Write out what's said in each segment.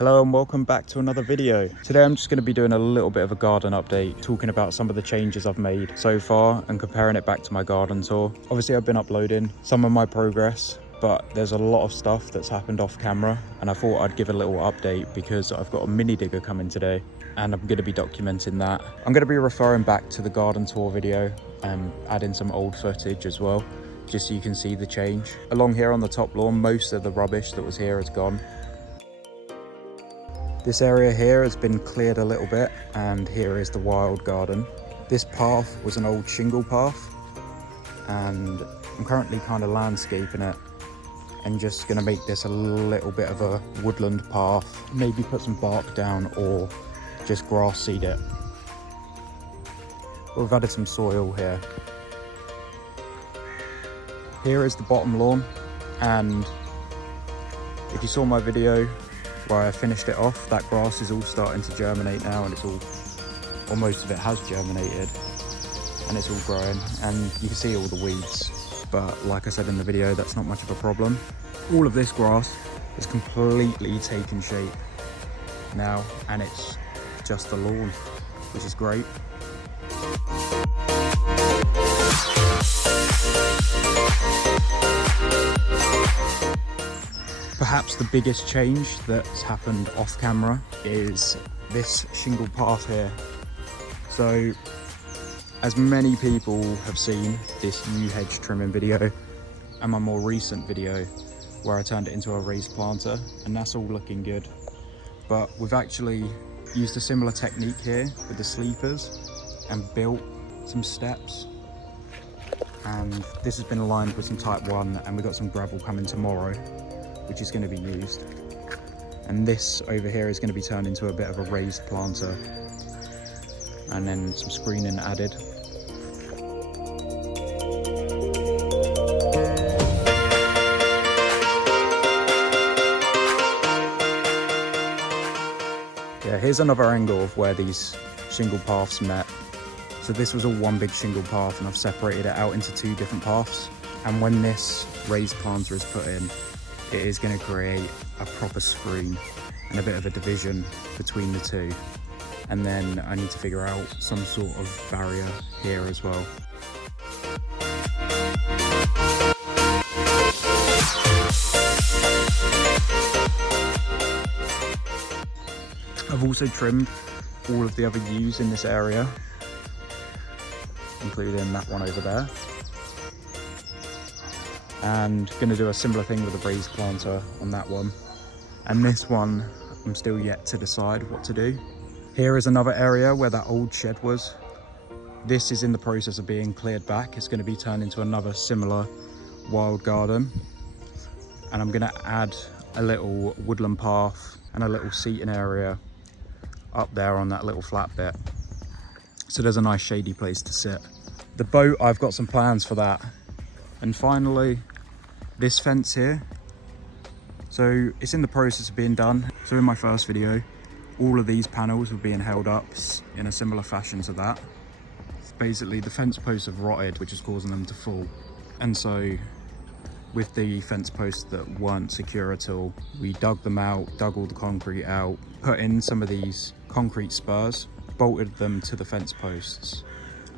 Hello and welcome back to another video. Today I'm just going to be doing a little bit of a garden update, talking about some of the changes I've made so far and comparing it back to my garden tour. Obviously I've been uploading some of my progress, but there's a lot of stuff that's happened off camera and I thought I'd give a little update because I've got a mini digger coming today and I'm going to be documenting that. I'm going to be referring back to the garden tour video and adding some old footage as well, just so you can see the change. Along here on the top lawn, most of the rubbish that was here is gone. This area here has been cleared a little bit, and here is the wild garden. This path was an old shingle path, and I'm currently kind of landscaping it and just going to make this a little bit of a woodland path. Maybe put some bark down or just grass seed it. But we've added some soil here. Here is the bottom lawn, and if you saw my video where I finished it off, that grass is all starting to germinate now, and most of it has germinated and it's all growing, and you can see all the weeds, but like I said in the video, that's not much of a problem. All of this grass is completely taken shape now, and it's just the lawn, which is great. Perhaps the biggest change that's happened off camera is this shingle path here. So, as many people have seen this new hedge trimming video and my more recent video where I turned it into a raised planter, and that's all looking good. But we've actually used a similar technique here with the sleepers and built some steps. And this has been aligned with some type 1, and we've got some gravel coming tomorrow, which is going to be used. And this over here is going to be turned into a bit of a raised planter, and then some screening added. Yeah, here's another angle of where these shingle paths met. So this was all one big shingle path, and I've separated it out into 2 different paths. And when this raised planter is put in, it is going to create a proper screen and a bit of a division between the 2. And then I need to figure out some sort of barrier here as well. I've also trimmed all of the other yews in this area, including that one over there. And going to do a similar thing with a raised planter on that one. And this one, I'm still yet to decide what to do. Here is another area where that old shed was. This is in the process of being cleared back. It's going to be turned into another similar wild garden. And I'm going to add a little woodland path and a little seating area up there on that little flat bit. So there's a nice shady place to sit. The boat, I've got some plans for that. And finally, this fence here. So it's in the process of being done. So in my first video, all of these panels were being held up in a similar fashion to that. Basically, the fence posts have rotted, which is causing them to fall. And so with the fence posts that weren't secure at all, we dug them out, dug all the concrete out, put in some of these concrete spurs, bolted them to the fence posts,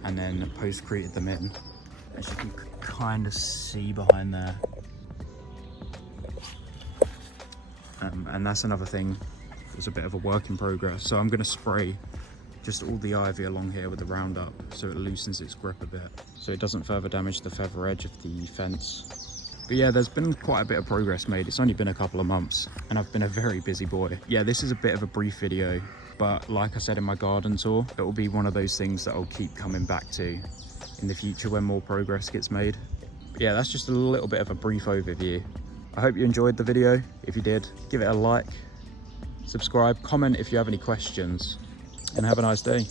and then post-created them in. As you can kind of see behind there. And that's another thing, it's a bit of a work in progress. So I'm going to spray just all the ivy along here with the Roundup so it loosens its grip a bit, so it doesn't further damage the feather edge of the fence. But yeah, there's been quite a bit of progress made. It's only been a couple of months and I've been a very busy boy. Yeah, this is a bit of a brief video, but like I said in my garden tour, it will be one of those things that I'll keep coming back to in the future when more progress gets made. But yeah, that's just a little bit of a brief overview. I hope you enjoyed the video. If you did, give it a like, subscribe, comment if you have any questions, and have a nice day.